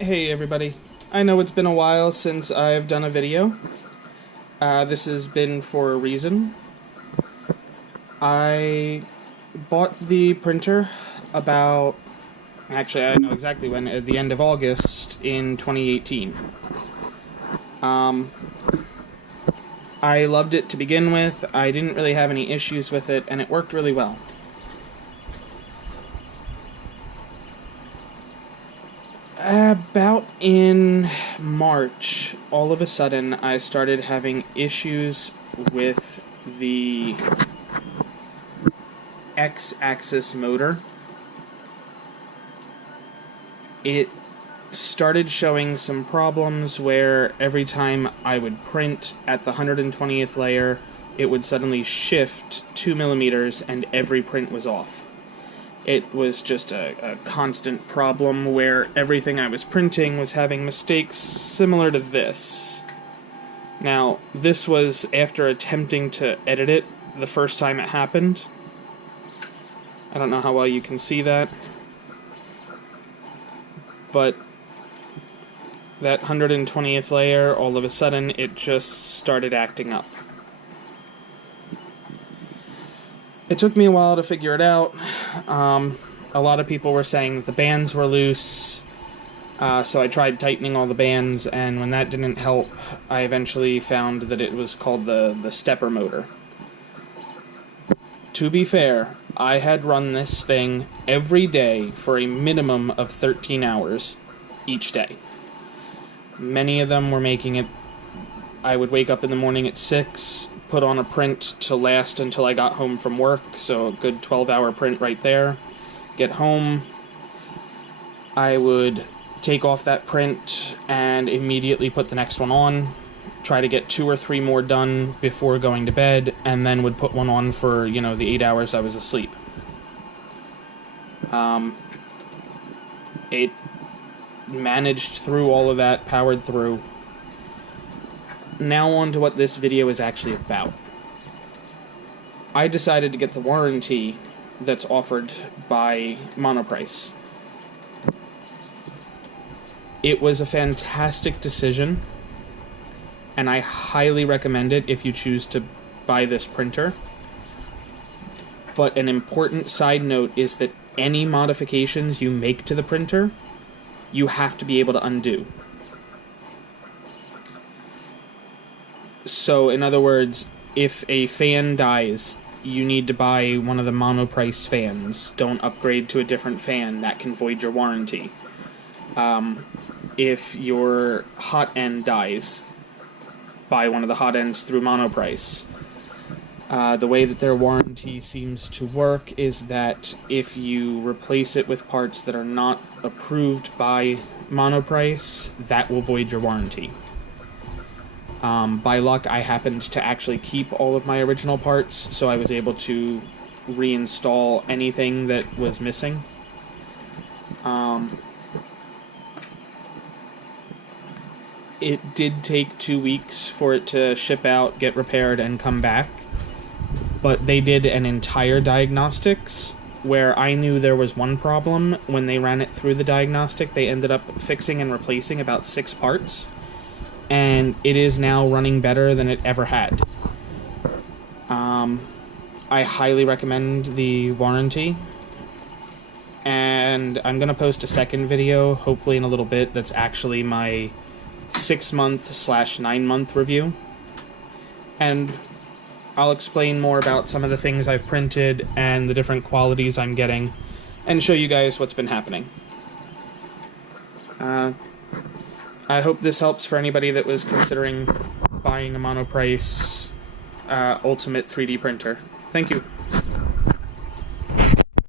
Hey everybody, I know it's been a while since I've done a video. This has been for a reason. I bought the printer actually I know exactly when, at the end of August in 2018. I loved it to begin with, I didn't really have any issues with it, and it worked really well. About in March, all of a sudden, I started having issues with the X-axis motor. It started showing some problems where every time I would print at the 120th layer, it would suddenly shift 2 millimeters and every print was off. It was just a constant problem where everything I was printing was having mistakes similar to this. Now, this was after attempting to edit it the first time it happened. I don't know how well you can see that, but that 120th layer, all of a sudden, it just started acting up. It took me a while to figure it out. A lot of people were saying that the bands were loose, so I tried tightening all the bands, and when that didn't help, I eventually found that it was called the stepper motor. To be fair, I had run this thing every day for a minimum of 13 hours each day. Many of them were making it. I would wake up in the morning at 6, put on a print to last until I got home from work, so a good 12-hour print right there. Get home, I would take off that print and immediately put the next one on, try to get 2 or 3 more done before going to bed, and then would put one on for, the 8 hours I was asleep. It managed through all of that, powered through. Now on to what this video is actually about. I decided to get the warranty that's offered by Monoprice. It was a fantastic decision, and I highly recommend it if you choose to buy this printer. But an important side note is that any modifications you make to the printer, you have to be able to undo. So, in other words, if a fan dies, you need to buy one of the Monoprice fans. Don't upgrade to a different fan. That can void your warranty. If your hot end dies, buy one of the hot ends through Monoprice. The way that their warranty seems to work is that if you replace it with parts that are not approved by Monoprice, that will void your warranty. By luck, I happened to actually keep all of my original parts, so I was able to reinstall anything that was missing. It did take 2 weeks for it to ship out, get repaired, and come back, but they did an entire diagnostics where I knew there was one problem. When they ran it through the diagnostic, they ended up fixing and replacing about 6 parts. And it is now running better than it ever had. I highly recommend the warranty. And I'm going to post a second video, hopefully in a little bit, that's actually my 6-month/9-month review. And I'll explain more about some of the things I've printed and the different qualities I'm getting, and show you guys what's been happening. I hope this helps for anybody that was considering buying a Monoprice Ultimate 3D printer. Thank you.